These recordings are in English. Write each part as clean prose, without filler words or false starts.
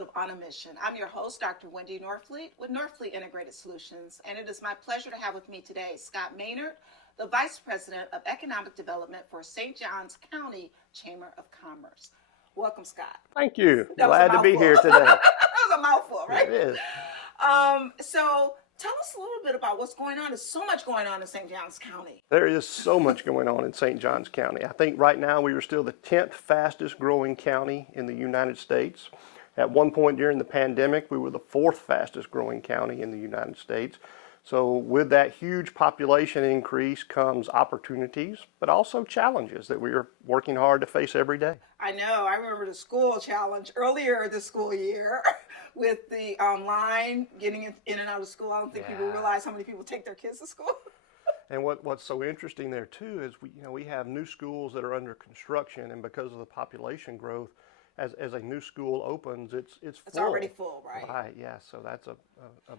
episode of On a Mission. I'm your host, Dr. Wendy Norfleet with Norfleet Integrated Solutions, and it is my pleasure to have with me today Scott Maynard, the Vice President of Economic Development for St. Johns County Chamber of Commerce. Welcome, Scott. Thank you. Glad to be here today. That was a mouthful, right? It is. So tell us a little bit about what's going on. There's so much going on in St. Johns County. There is so much going on in St. Johns County. I think right now we are still the 10th fastest growing county in the United States. At one point during the pandemic, we were the 4th fastest growing county in the United States. So with that huge population increase comes opportunities, but also challenges that we are working hard to face every day. I know. I remember the school challenge earlier this school year with the online getting in and out of school. I don't think people realize how many people take their kids to school. And what's so interesting there too is we have new schools that are under construction, and because of the population growth, as a new school opens, it's full. Already full, right? Right. Yeah. So that's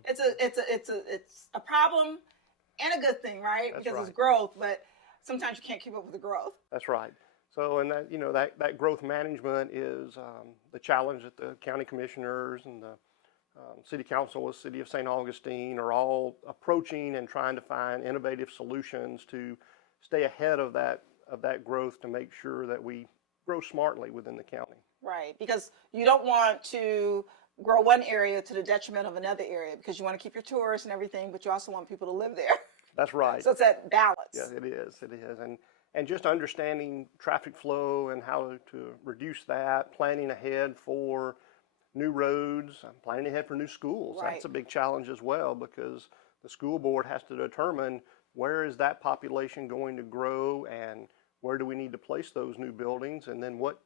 it's a problem and a good thing, right? That's because right. It's growth, but sometimes you can't keep up with the growth. That's right. So, and that growth management is the challenge that the county commissioners and the city council of the city of St. Augustine are all approaching and trying to find innovative solutions to stay ahead of that growth, to make sure that we grow smartly within the county. Right, because you don't want to grow one area to the detriment of another area, because you want to keep your tourists and everything, but you also want people to live there. That's right. So it's that balance. Yeah, it is. And just understanding traffic flow and how to reduce that, planning ahead for new roads, planning ahead for new schools. Right. That's a big challenge as well, because the school board has to determine where is that population going to grow and where do we need to place those new buildings, and then what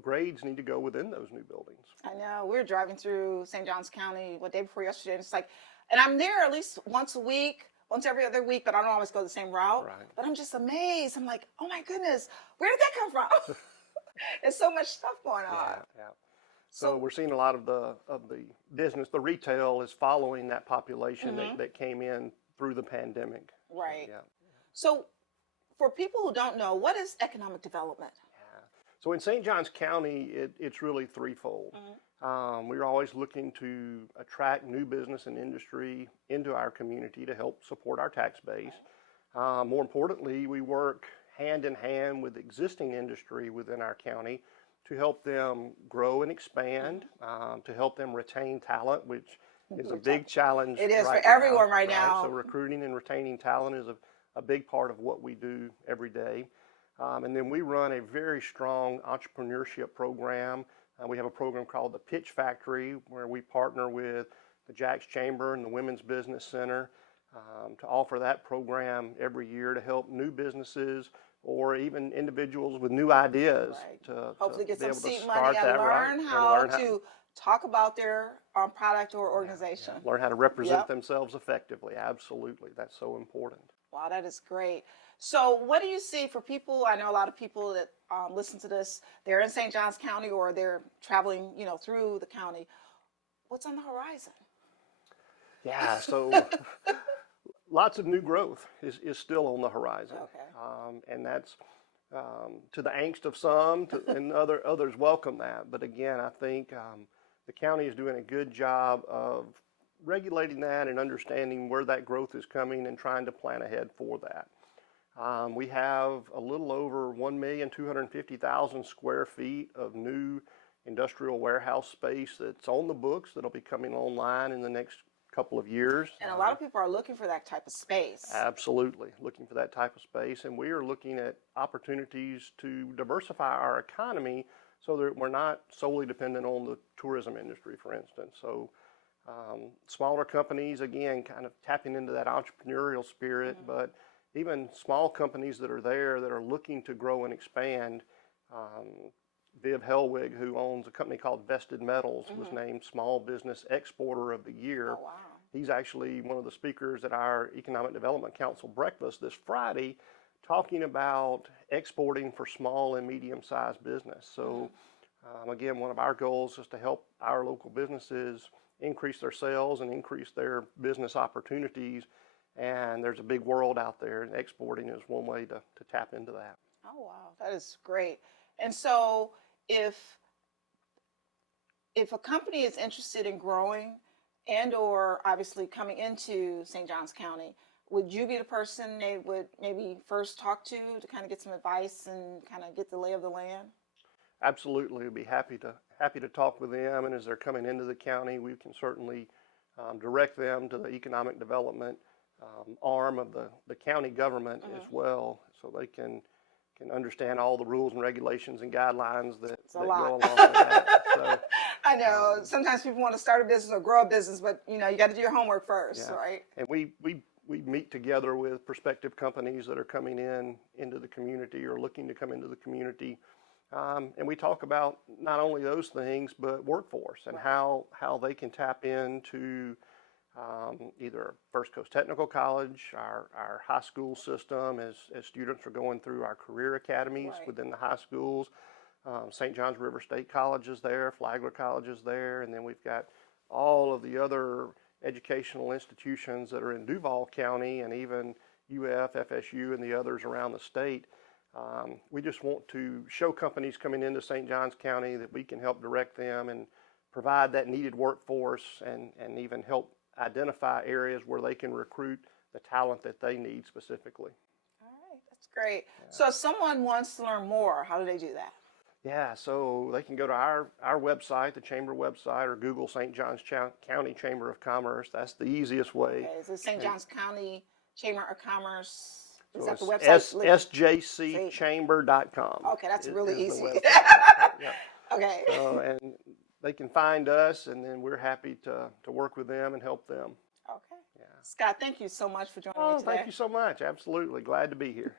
grades need to go within those new buildings. I know. We were driving through St. Johns County day before yesterday, and it's like, and I'm there at least once every other week, but I don't always go the same route. Right. But I'm just amazed. I'm like, oh my goodness, where did that come from? There's so much stuff going on. Yeah. So we're seeing a lot of the business, the retail is following that population that came in through the pandemic. Right. Yeah. So for people who don't know, what is economic development? So in St. Johns County, it's really threefold. We're always looking to attract new business and industry into our community to help support our tax base. More importantly, we work hand in hand with existing industry within our county to help them grow and expand, to help them retain talent, which is a big challenge. It is right for everyone now, right now. So recruiting and retaining talent is a big part of what we do every day. And then we run a very strong entrepreneurship program. We have a program called the Pitch Factory, where we partner with the Jacks Chamber and the Women's Business Center to offer that program every year to help new businesses or even individuals with new ideas to hopefully get be some able to seed start money and that learn how to talk about their product or organization. Learn how to represent themselves effectively. Absolutely. That's so important. Wow, that is great. So what do you see for people? I know a lot of people that listen to this, they're in St. Johns County or they're traveling, through the county. What's on the horizon? Yeah, so lots of new growth is still on the horizon. Okay. And that's to the angst of some, and others welcome that. But again, I think the county is doing a good job of regulating that and understanding where that growth is coming and trying to plan ahead for that. We have a little over 1,250,000 square feet of new industrial warehouse space that's on the books that'll be coming online in the next couple of years. And a lot of people are looking for that type of space. Absolutely, looking for that type of space. And we are looking at opportunities to diversify our economy so that we're not solely dependent on the tourism industry, for instance. So smaller companies, again, kind of tapping into that entrepreneurial spirit, but even small companies that are there that are looking to grow and expand. Viv Hellwig, who owns a company called Vested Metals, was named Small Business Exporter of the Year. Oh, wow. He's actually one of the speakers at our Economic Development Council breakfast this Friday, talking about exporting for small and medium-sized business. So again, one of our goals is to help our local businesses increase their sales and increase their business opportunities. And there's a big world out there, and exporting is one way to tap into that. Oh, wow. That is great. And so if if a company is interested in growing and or obviously coming into St. Johns County, would you be the person they would maybe first talk to kind of get some advice and kind of get the lay of the land? Absolutely, we'd be happy to talk with them, and as they're coming into the county, we can certainly direct them to the economic development arm of the county government as well, so they can understand all the rules and regulations and guidelines that go along with that. So, I know sometimes people want to start a business or grow a business, but you got to do your homework first, yeah. right? And we meet together with prospective companies that are coming into the community or looking to come into the community. And we talk about not only those things, but workforce and how they can tap into either First Coast Technical College, our high school system, as students are going through our career academies within the high schools. St. John's River State College is there, Flagler College is there, and then we've got all of the other educational institutions that are in Duval County, and even UF, FSU, and the others around the state. We just want to show companies coming into St. Johns County that we can help direct them and provide that needed workforce, and even help identify areas where they can recruit the talent that they need specifically. All right, that's great. Yeah. So if someone wants to learn more, how do they do that? Yeah, so they can go to our website, the Chamber website, or Google St. Johns County Chamber of Commerce. That's the easiest way. Okay, is it St. Johns County Chamber of Commerce? Is so that the website? sjcchamber.com. Okay, that's really easy. Yeah. Okay. And they can find us, and then we're happy to work with them and help them. Okay. Yeah. Scott, thank you so much for joining me today. Thank you so much. Absolutely. Glad to be here.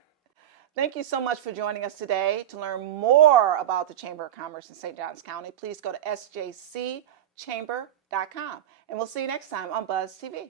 Thank you so much for joining us today. To learn more about the Chamber of Commerce in St. Johns County, please go to sjcchamber.com. And we'll see you next time on Buzz TV.